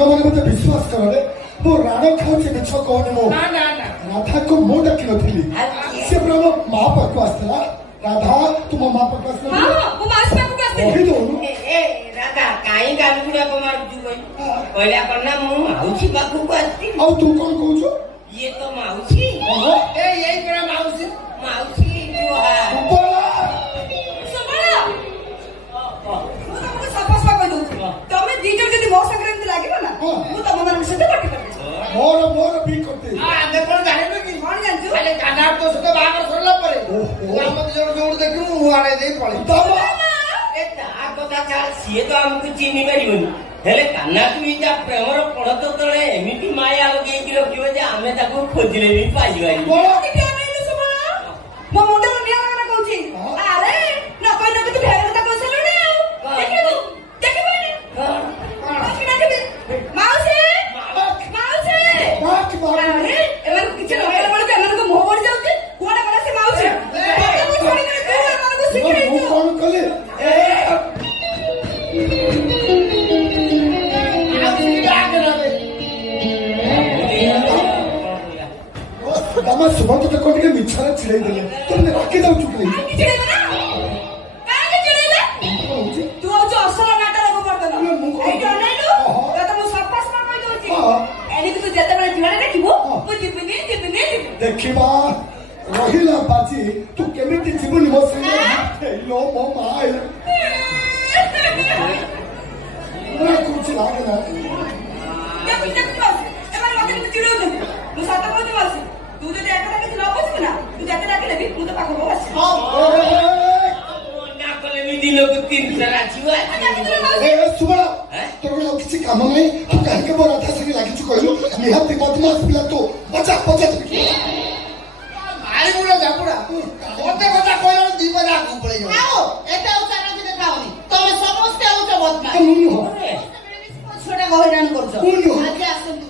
सामने मत विश्वास कर रे वो राणा खाऊचे मिछ कहनी मो राधा को मो डकी नथिली से प्रभु मां पाक आस्ता राधा तुम मां पाक आस्ता हां वो मां पाक आस्ता ओही तो ए राधा काई गाल गुडा को मार दू गई कहला करना मु माउसी पाक को आस्ती औ तू कोन कहू ये तो माउसी ओहो ए यही करा माउसी जो है बोला सुबड़ा ମୁଁ ତମକୁ ସଫା କରି ଦଉଛି ତମେ ଦି ଜଣ ଯଦି ମୋ ସାଙ୍ଗରେ ଏମିତି ଲାଗିବ ନା ମୁଁ ତମ ମାନଙ୍କ ସହିତ ପାଟି କରିବି ମୋର ବି କରତେ ଆମେ କଣ ଜାଣିବୁ କି କଣ ଜାଣିଛୁ ଖାଲି କାନା ତ ସହିତ ବାହାଘର ସରିଲା ପରେ ଆମ ଦି ଜଣ ଯୋଉଠି ଦେଖିବୁ ମୁଁ ଆଣେ ଦେଇ ପଳେଇ ଏ ତା କଥା ଚାଲ ସିଏ ତ ଆମକୁ ଚିହ୍ନି ପାରିବନି ହେଲେ କାନା ତୁ ଇଟା ପ୍ରେମର ପଣତ ତଳେ ଏମିତି ମାୟା ଲଗେଇକି ରଖିବ ଯେ ଆମେ ତାକୁ ଖୋଜିଲେ ବି ପାଇବାନି ମୋ ମୁଣ୍ଡରେ ନିଆଁ ଲଗା କହୁଛି ଆରେ ନ କହି ନ ତୁ ଭେର କଥା କହିସାରିଲୁଣି ଆଉ ଦେଖିବୁ ମାଉସୀ ଆରେ ଏମାନଙ୍କୁ କିଛି ଲଗେଇଲା ବେଳକୁ ଏମାନଙ୍କୁ ମୁହଁ ବଢି ଯାଉଛି କୁଆଡେ ଗଲା ସେ ମାଉସୀ ଏମାନଙ୍କୁ ଶିଖେଇଛୁ କଣ କଲେ ତମ ସୁଭଦ୍ର ତ ଟିକେ ମିଛରେ ଛିଡେଇ ଦେଲେ ତମେ ରାଖି ଦଉଛୁ କି ତୁ ହଉଛୁ ଅସଲ ନାଟକ ବର୍ତ୍ତମାନ ଏଇଠି ଅନେଇଲୁ ତତେ ମୁଁ ସଫା ସଫା କହିଦଉଛି ଏଣିକି ତୁ ଯେତେବେଳେ ଯୁଆଡେ ଦେଖିବୁ ମୁଁ ଯିବିନି ଦେଖିବା ରହିଲା ବାଜି ତୁ କେମିତି ଯିବୁନି ମୋ ସାଙ୍ଗେ ମୋ ମା କହୁଛି ଲାଗେ ନା ମୁଁ ସତ କହୁଛି ମାଉସୀ ତୁ ଯଦି ଏକା କିଛି ନ ବୁଝିବୁ ନା ତୁ ଯେତେ ଡାକିଲେ ବି ମୁଁ ତ ପାଖକୁ ଆସିବି ନା କଲେ ବି ଦିନକୁ 3 ଆସିବ ସୁବଳ ତୋର ଆଉ କିଛି କାମ ନାହିଁ ତୁ କାହିଁକି ମୋ ରାଧା ସାଙ୍ଗେ ଲାଗିଛୁ କହିଲୁ ନିହାତି ବଦମାସ ପିଲା ତୁ ପଚା ଭାରି ବୁଢା ଜାପୁଡା ମତେ କଥା କହିଲା ଦି ବଜା ଆଗକୁ ପଳେଇ ଯାଉ ଏତେ ଉଚ୍ଚାରଣ ଦେଖାଅନି ତମେ ସମସ୍ତେ ହଉଛ ବଦମାସ ଛୁଆଟା ହଇରାଣ କରୁଛ ଆଜି ଆସନ୍ତୁ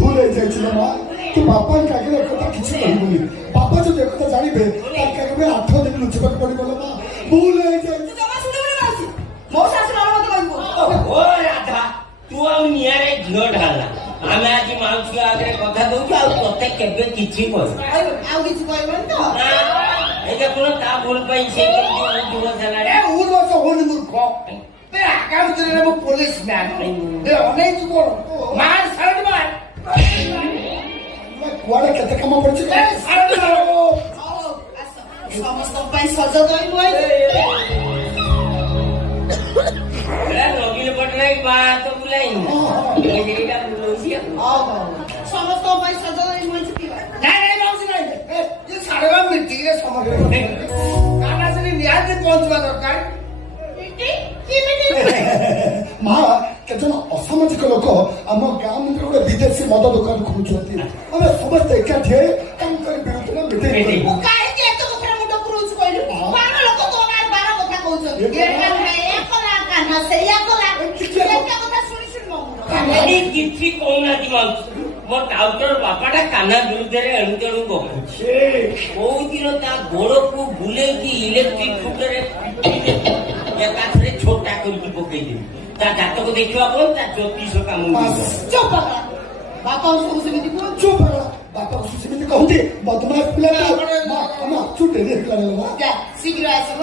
ଭୁଲ ହେଇଯାଇଛି ମା ତୁ ବାପାଙ୍କ ଆଗରେ ଏକଥା କିଛି କହିବୁନି ବାପା ଯଦି ଏକଥା ଜାଣିବେ ତାଙ୍କ ଆଗରେ 8 ଦିନ ଲୁଚିବାକୁ ପଡିବ ମା ଭୁଲ ହେଇଯାଇଛି ମୋ ଶାଶୁର ଅନୁମତି କହିବୁ ଓ ରାଧା ତୁ ଆଉ ନିଆରେ ଝିଅ ଢାଲା ଆମେ ଆଜି ମାଉସୀ ଆଗରେ କଥା ଦଉଛୁ ଆଉ ତତେ କେବେ କିଛି କହିବୁ ଆଉ କିଛି କହିବନି ତ ଏଇଟା କଣ ତା ଭୁଲ ପାଇଁ ସେ କେମିତି ହେଲାଣି ଉର୍ବସ ହଉନି ମୂର୍ଖ ଆକାଉଣ୍ଟରେ ମୁଁ ପୋଲିସ ମ୍ୟାନ ଅନେଇଛୁ କଣ ମାର ସାରଟ ମାର କୁଆଡେ କେତେ କାମ ପଡିଛି ସମସ୍ତଙ୍କ ପାଇଁ ସଜ କରିବୁ ନବୀନ ପଟ୍ଟନାୟକ ବା ତ ବୁଲାଇନି ଏଇଟା ବୁଲଉଛି ସମସ୍ତଙ୍କ ପାଇଁ ସଜ କରି ଛାଡବା ମିଟିଂରେ ସମଗ୍ର କାନା ସେଠି ନିହାତି ପହଞ୍ଚିବା ଦରକାର ମା କେତେଜଣ ଅସାମାଜିକ ଲୋକ ଆମ ଗାଁ ମନ୍ଦିର ଗୋଟେ ବିଦେଶୀ ମଦ ଦୋକାନ ଖୋଲୁଛନ୍ତି ଆମେ ସମସ୍ତେ ଏକାଠି ହେଇ ତାଙ୍କର ବିରୁଦ୍ଧରେ ମିଟିଂ କାହିଁକି ଏତେ କଥା ମୁଣ୍ଡ ପୁରଉଛୁ କହିଲୁ ବାହାର ଲୋକ ତୋ ନାଁ 12 କଥା କହୁଛନ୍ତି ସେଇଆ କଲା କଥା ଶୁଣି କିଛି କହୁନାହାନ୍ତି ମାଉସୀ ମୋ ଟାଉଟର ବାପାଟା କାନା ବିରୁଦ୍ଧରେ ଏଣୁ ତେଣୁ ଗପୁଛି କୋଉ ଦିନ ତା ଗୋଡକୁ ବୁଲେଇକି ଇଲେକ୍ଟ୍ରିକ ଖୁଣ୍ଟରେ ଏକାଥରେ ଛୋଟା କରିକି ପକେଇଦେବି ତା ଜାତକ ଦେଖିବା କଣ ତା 34 କାମ ବାପା ସବୁ ସେମିତି କୁହ ଚୁପ ବାପା ସେମିତି କହୁଛି ବଦମାସ ପିଲା ଚୁପ ଡେରି ହେଇଗଲା ଶୀଘ୍ର ଆସିବ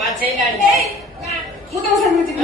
ପାଛେଇଲାଣି ମୁଁ ତମ ସାଙ୍ଗରେ ଯିବି